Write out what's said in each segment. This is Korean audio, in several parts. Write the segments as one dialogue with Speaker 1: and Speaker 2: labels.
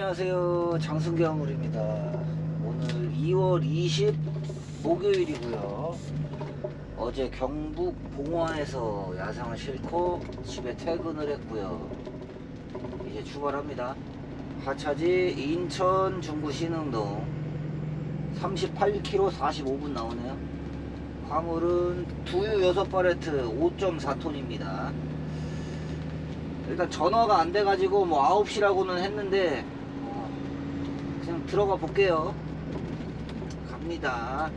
Speaker 1: 안녕하세요. 장승경물입니다. 오늘 2월 20 목요일이고요. 어제 경북 봉화에서 야상을 싣고 집에 퇴근을 했고요. 이제 출발합니다. 하차지 인천 중구 신흥동. 38km 45분 나오네요. 화물은 두유 6팔레트 5.4톤입니다. 일단 전화가 안 돼가지고 뭐 9시라고는 했는데 들어가 볼게요. 갑니다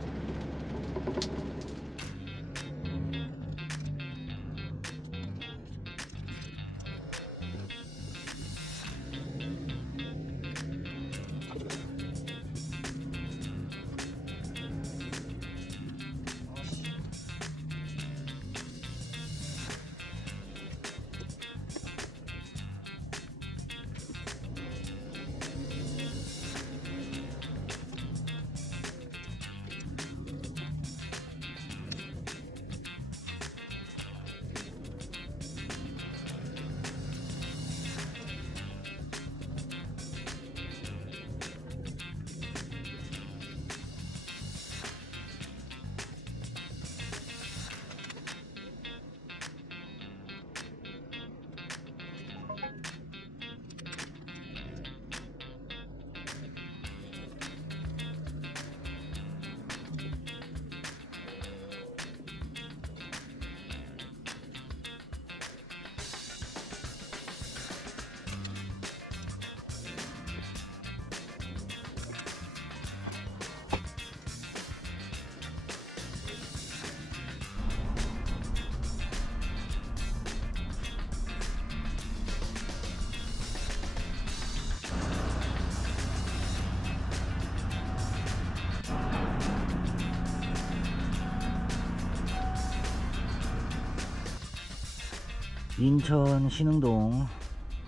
Speaker 1: 인천 신흥동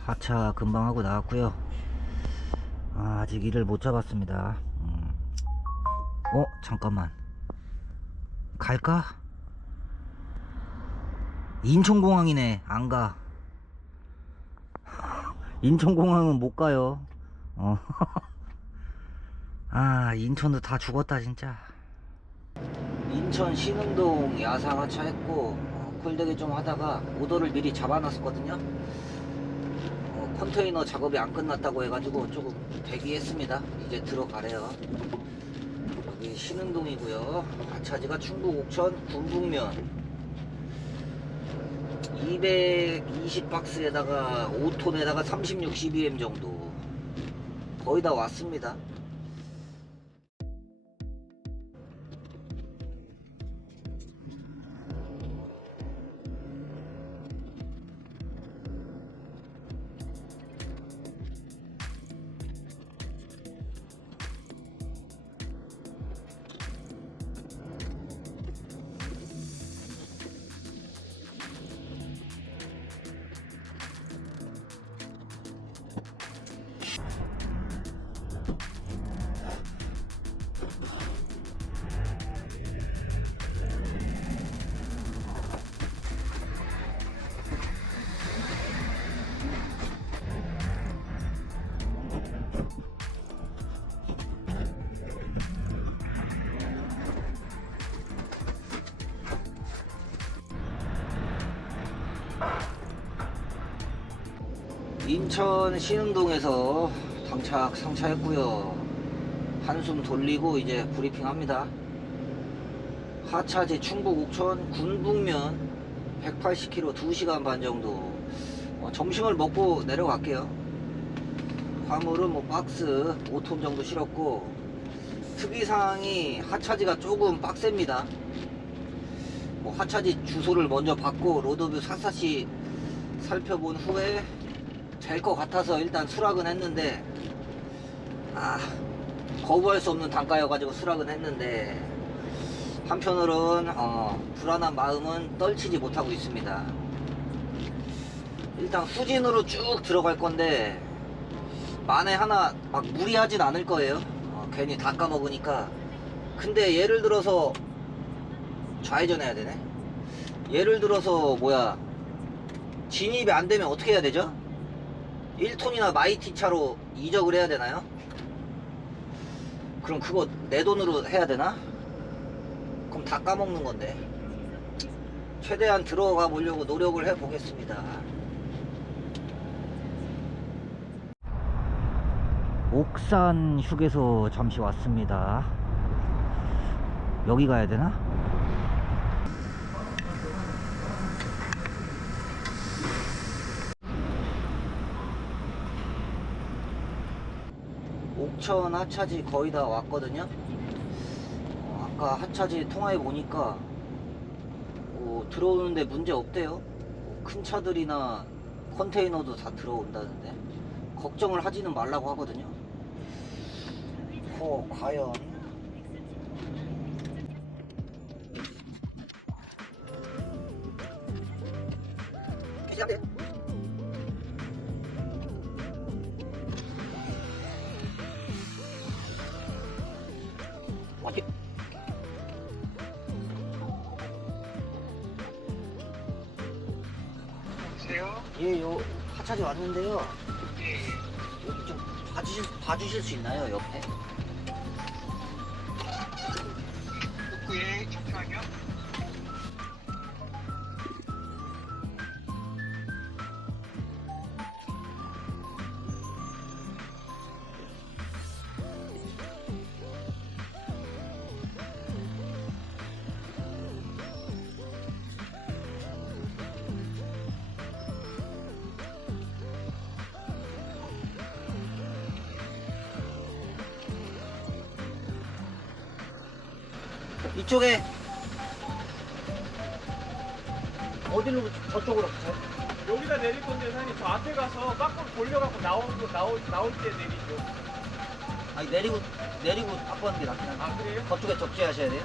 Speaker 1: 하차 금방 하고 나왔고요. 아, 아직 일을 못 잡았습니다. 음. 어 잠깐만. 갈까? 인천공항이네. 안가. 인천공항은 못 가요. 어. 아 인천도 다 죽었다 진짜. 인천 신흥동 야상 하차했고 어, 콜대기 좀 하다가 오더를 미리 잡아놨었거든요. 어, 컨테이너 작업이 안 끝났다고 해가지고 조금 대기했습니다. 이제 들어가래요. 여기 신흥동이고요. 하차지가 충북 옥천 군북면. 220박스에다가 5톤에다가 36 CBM 정도 거의 다 왔습니다 인천 신흥동에서 당착 상차했고요. 한숨 돌리고 이제 브리핑 합니다. 하차지 충북 옥천 군북면 180km 2시간 반 정도. 어, 점심을 먹고 내려갈게요. 화물은 뭐 박스 5톤 정도 실었고 특이사항이 하차지가 조금 빡셉니다. 뭐 하차지 주소를 먼저 받고 로드뷰 샅샅이 살펴본 후에 될 것 같아서 일단 수락은 했는데 아 거부할 수 없는 단가여가지고 수락은 했는데 한편으론 어, 불안한 마음은 떨치지 못하고 있습니다. 일단 후진으로 쭉 들어갈 건데 만에 하나 막 무리하진 않을 거예요. 어, 괜히 다 까먹으니까. 근데 예를 들어서 좌회전 해야 되네. 예를 들어서 뭐야 진입이 안 되면 어떻게 해야 되죠? 1톤이나 마이티 차로 이적을 해야 되나요? 그럼 그거 내 돈으로 해야 되나? 그럼 다 까먹는 건데. 최대한 들어가 보려고 노력을 해 보겠습니다. 옥산 휴게소 잠시 왔습니다. 여기 가야 되나? 옥천 하차지 거의 다 왔거든요. 어, 아까 하차지 통화해 보니까 어, 들어오는데 문제 없대요. 어, 큰 차들이나 컨테이너도 다 들어온다는데 걱정을 하지는 말라고 하거든요. 어, 과연 맞지?
Speaker 2: 요
Speaker 1: 하차지 왔는데요. 여기 좀 봐주실, 봐주실 수 있나요, 옆에? 이쪽에 어디로 저쪽으로 가요?
Speaker 3: 여기다 내릴 건데 사장님 저 앞에 가서 거꾸로 돌려갖고 나올 나올 나올 때 내리죠.
Speaker 1: 아니 내리고 내리고 가는 게 낫긴 한데
Speaker 3: 아 그래요?
Speaker 1: 저쪽에 적재하셔야 돼요.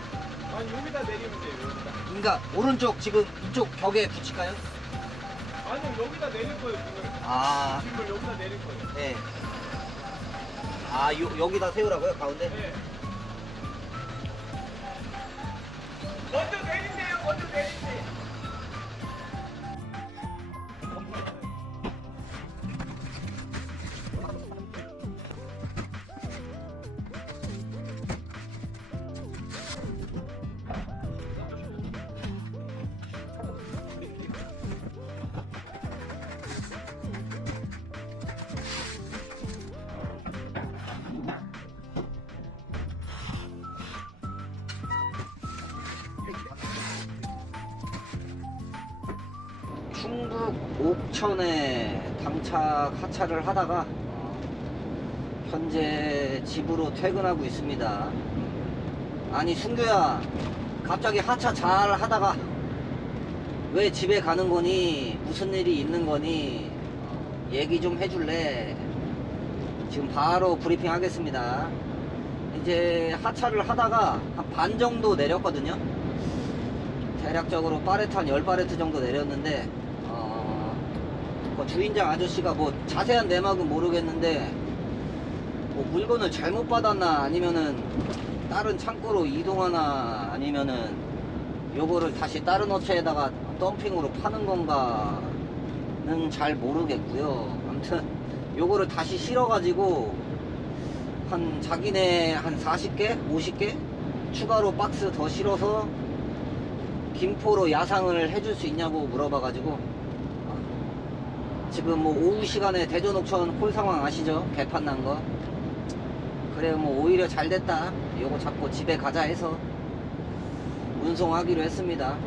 Speaker 3: 아니 여기다 내리면 돼요. 여기다.
Speaker 1: 그러니까 오른쪽 지금 이쪽 벽에 붙일까요?
Speaker 3: 아니 여기다 내릴 거예요 지금.
Speaker 1: 아,
Speaker 3: 짐을 여기다 내릴 거예요.
Speaker 1: 네. 아, 요, 여기다 세우라고요 가운데?
Speaker 3: 네.
Speaker 1: 옥천에 당착 하차를 하다가 현재 집으로 퇴근하고 있습니다. 아니 순규야 갑자기 하차 잘 하다가 왜 집에 가는 거니? 무슨 일이 있는 거니? 어, 얘기 좀 해줄래? 지금 바로 브리핑 하겠습니다. 이제 하차를 하다가 한 반 정도 내렸거든요. 대략적으로 파레트 한 10파레트 정도 내렸는데 주인장 아저씨가 뭐 자세한 내막은 모르겠는데 뭐 물건을 잘못 받았나 아니면은 다른 창고로 이동하나 아니면은 요거를 다시 다른 업체에다가 덤핑으로 파는 건가는 잘 모르겠고요. 아무튼 요거를 다시 실어가지고 한 자기네 한 40개 50개 추가로 박스 더 실어서 김포로 야상을 해줄 수 있냐고 물어봐가지고 어, 지금 뭐 오후 시간에 대전 옥천 콜 상황 아시죠? 개판 난 거. 그래 뭐 오히려 잘 됐다. 요거 잡고 집에 가자 해서 운송하기로 했습니다.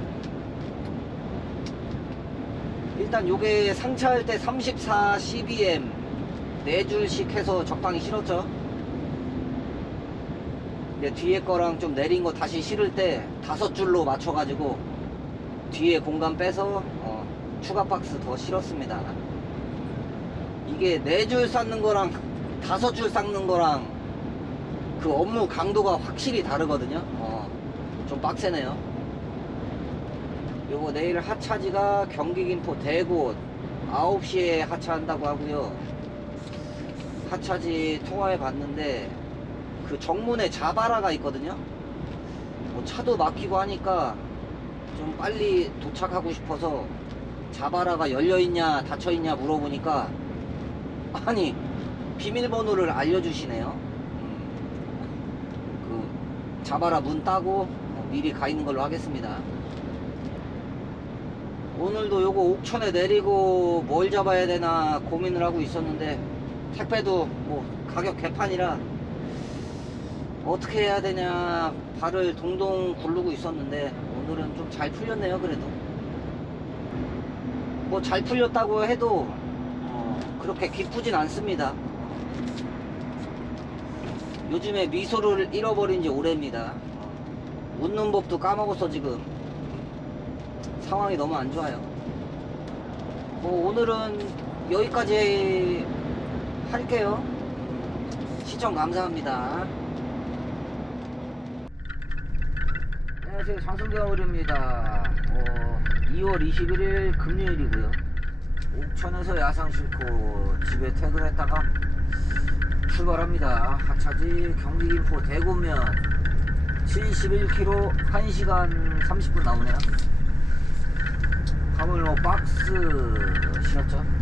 Speaker 1: 일단 요게 상차할 때 34 CBM 네 줄씩 해서 적당히 실었죠. 근데 뒤에 거랑 좀 내린 거 다시 실을 때 다섯 줄로 맞춰가지고 뒤에 공간 빼서 어, 추가 박스 더 실었습니다. 이게 네 줄 쌓는 거랑 다섯 줄 쌓는 거랑 그 업무 강도가 확실히 다르거든요. 어, 좀 빡세네요. 요거 내일 하차지가 경기 김포 대구 9시에 하차한다고 하고요. 하차지 통화해 봤는데 그 정문에 자바라가 있거든요. 뭐 차도 막히고 하니까 좀 빨리 도착하고 싶어서 자바라가 열려 있냐 닫혀 있냐 물어보니까 아니 비밀번호를 알려주시네요. 음, 그 잡아라 문 따고 어, 미리 가 있는 걸로 하겠습니다. 오늘도 요거 옥천에 내리고 뭘 잡아야 되나 고민을 하고 있었는데 택배도 뭐 가격 개판이라 어떻게 해야 되냐 발을 동동 구르고 있었는데 오늘은 좀 잘 풀렸네요 그래도 뭐 잘 풀렸다고 해도 어, 그렇게 기쁘진 않습니다. 요즘에 미소를 잃어버린 지 오래입니다. 웃는 법도 까먹었어 지금 상황이 너무 안 좋아요. 뭐 오늘은 여기까지 할게요. 시청 감사합니다. 안녕하세요. 장성경으입니다. 어, 2월 21일 금요일이고요 옥천에서 야상 싣고 집에 퇴근했다가 출발합니다. 하차지 경기 김포 대구면 71km 1시간 30분 나오네요. 화물 뭐 박스 실었죠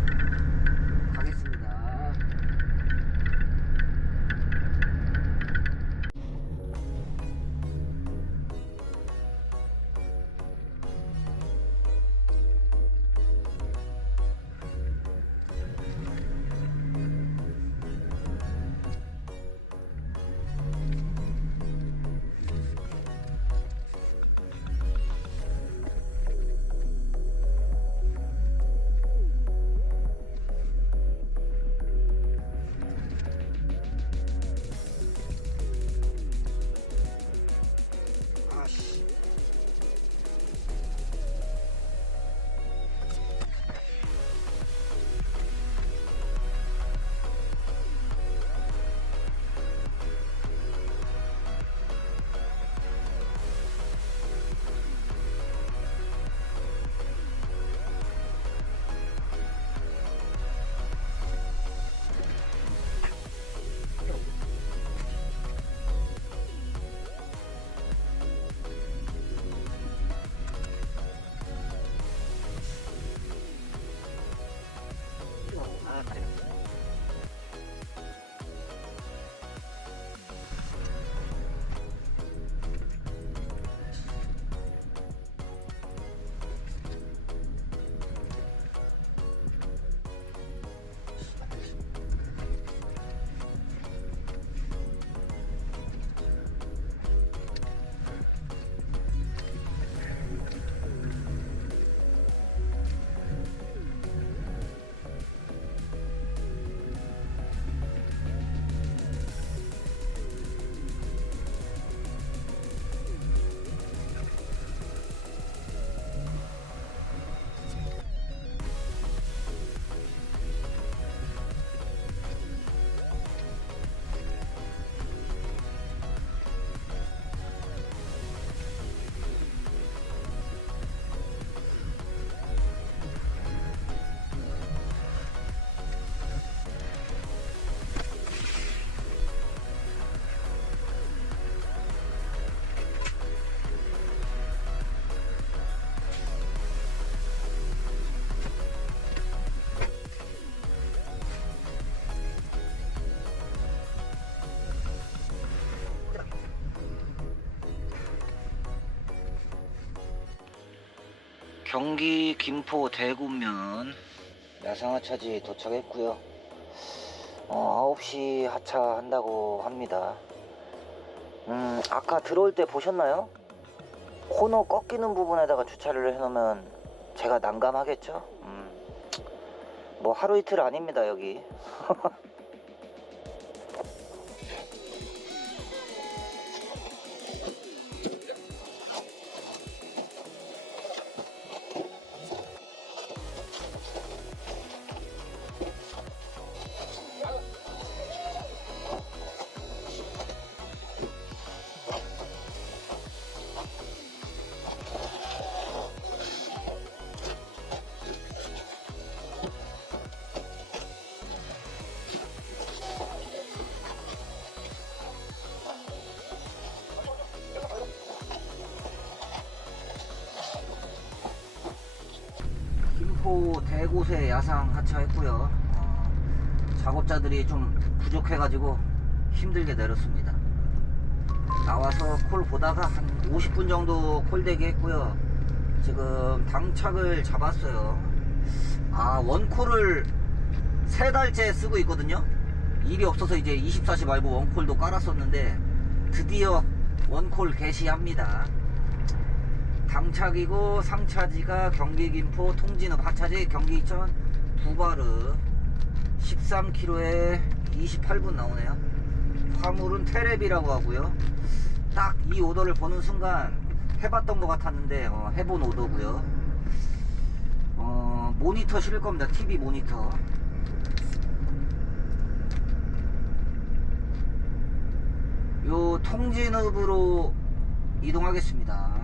Speaker 1: 경기 김포 대구면 야상 하차지 도착했고요. 어, 9시 하차한다고 합니다. 음, 아까 들어올 때 보셨나요? 코너 꺾이는 부분에다가 주차를 해놓으면 제가 난감하겠죠? 음, 뭐 하루 이틀 아닙니다, 여기. 김포 대곳에 야상 하차했고요. 어, 작업자들이 좀 부족해가지고 힘들게 내렸습니다. 나와서 콜 보다가 한 50분 정도 콜 대기 했고요. 지금 당착을 잡았어요. 아, 원콜을 세 달째 쓰고 있거든요. 일이 없어서 이제 24시 말고 원콜도 깔았었는데 드디어 원콜 개시합니다. 당착이고 상차지가 경기 김포 통진읍 하차지 경기 이천 부바르 13km에 28분 나오네요. 화물은 테레비라고 하고요. 딱 이 오더를 보는 순간 해봤던 것 같았는데 어, 해본 오더고요. 어, 모니터 실을 겁니다. TV 모니터. 요 통진읍으로 이동하겠습니다.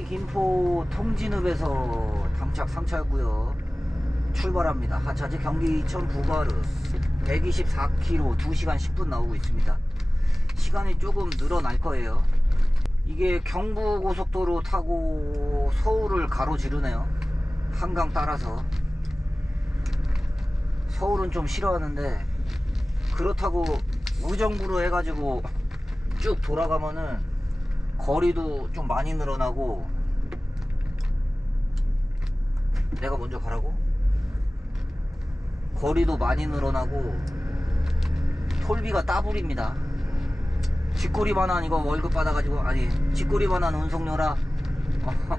Speaker 1: 경기 김포 통진읍에서 당착 상차고요. 출발합니다. 하차지 경기 이천 부가르 124km 2시간 10분 나오고 있습니다. 시간이 조금 늘어날 거예요. 이게 경부고속도로 타고 서울을 가로지르네요. 한강 따라서. 서울은 좀 싫어하는데 그렇다고 의정부로 해가지고 쭉 돌아가면은 거리도 좀 많이 늘어나고 내가 먼저 가라고? 거리도 많이 늘어나고 톨비가 따블입니다 쥐꼬리 반환 이거 월급 받아가지고 아니 쥐꼬리 반환 운송료라 어,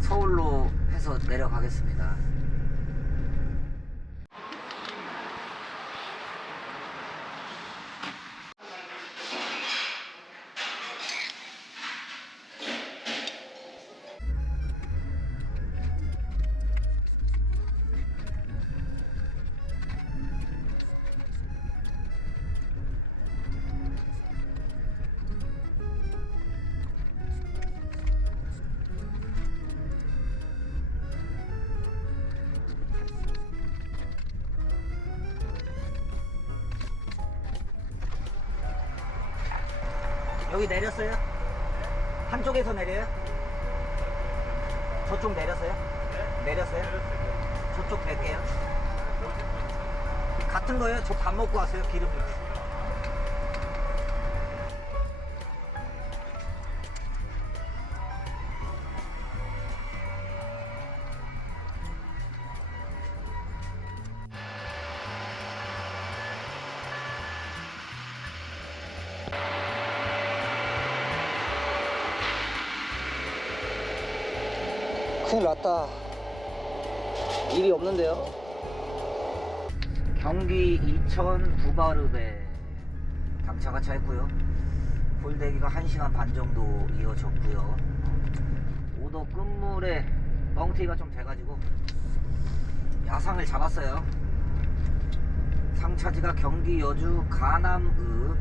Speaker 1: 서울로 해서 내려가겠습니다 여기 내렸어요? 한쪽에서 내려요? 저쪽 내렸어요? 내렸어요? 저쪽 뵐게요. 같은 거예요? 저 밥 먹고 왔어요, 기름. 큰일 났다. 일이 없는데요. 경기 이천 부바르베 당차가 했고요. 홀대기가 1시간 반 정도 이어졌고요. 오더 끝물에 뻥튀기가 좀 돼가지고 야상을 잡았어요. 상차지가 경기 여주 가남읍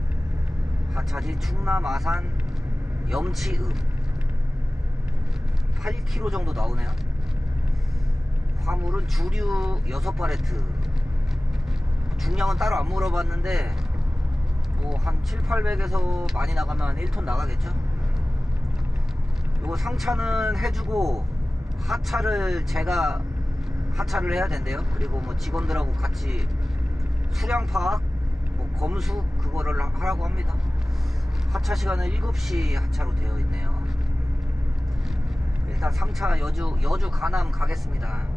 Speaker 1: 하차지 충남 아산 염치읍 8kg 정도 나오네요. 화물은 주류 6바레트. 중량은 따로 안 물어봤는데 뭐 한 7, 800에서 많이 나가면 1톤 나가겠죠? 요거 상차는 해주고 하차를 제가 하차를 해야 된대요. 그리고 뭐 직원들하고 같이 수량 파악 뭐 검수 그거를 하- 하라고 합니다. 하차 시간은 7시 하차로 되어 있네요 일단 상차 여주 여주 가남 가겠습니다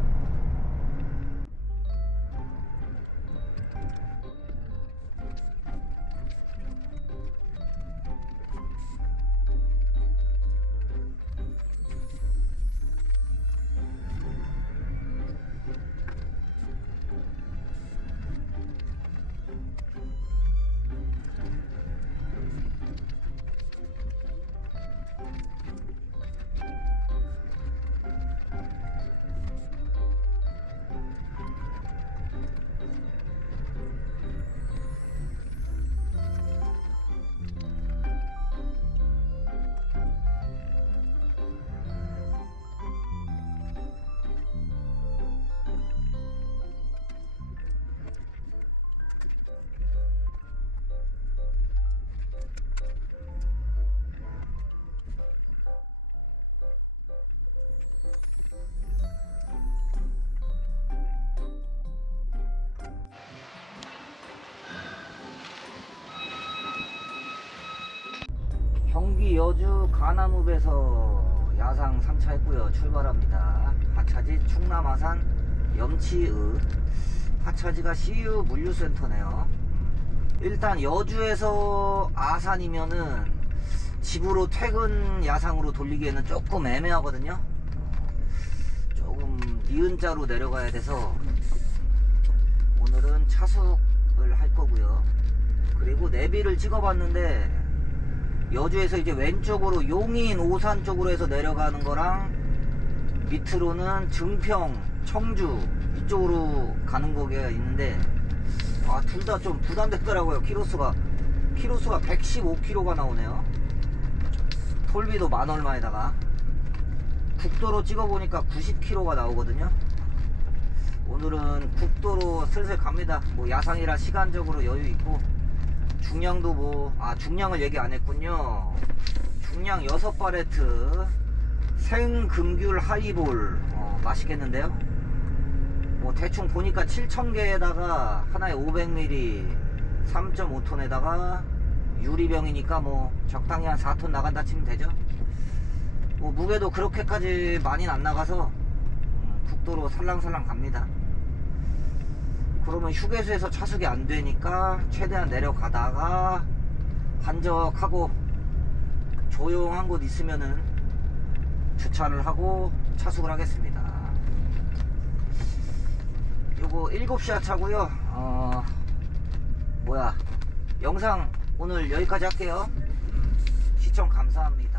Speaker 1: 여주 가남읍에서 야상 상차했고요. 출발합니다. 하차지 충남 아산 염치읍. 하차지가 CU 물류센터네요. 일단 여주에서 아산이면은 집으로 퇴근 야상으로 돌리기에는 조금 애매하거든요. 조금 니은자로 내려가야 돼서 오늘은 차숙을 할 거고요. 그리고 내비를 찍어봤는데 여주에서 이제 왼쪽으로 용인 오산 쪽으로 해서 내려가는 거랑 밑으로는 증평 청주 이쪽으로 가는 거가 있는데 아 둘 다 좀 부담됐더라고요. 키로수가. 키로수가 115km가 나오네요. 톨비도 만 얼마에다가. 국도로 찍어보니까 90km가 나오거든요. 오늘은 국도로 슬슬 갑니다. 뭐 야상이라 시간적으로 여유 있고 중량도 뭐, 아, 중량을 얘기 안 했군요. 중량 6바레트, 생금귤 하이볼, 어, 맛있겠는데요? 뭐, 대충 보니까 7,000개에다가 하나에 500ml, 3.5톤에다가 유리병이니까 뭐, 적당히 한 4톤 나간다 치면 되죠? 뭐, 무게도 그렇게까지 많이는 안 나가서, 음, 국도로 살랑살랑 갑니다. 그러면 휴게소에서 차숙이 안 되니까 최대한 내려가다가 한적하고 조용한 곳 있으면은 주차를 하고 차숙을 하겠습니다. 요거 7시 하차고요. 어 뭐야 영상 오늘 여기까지 할게요. 시청 감사합니다.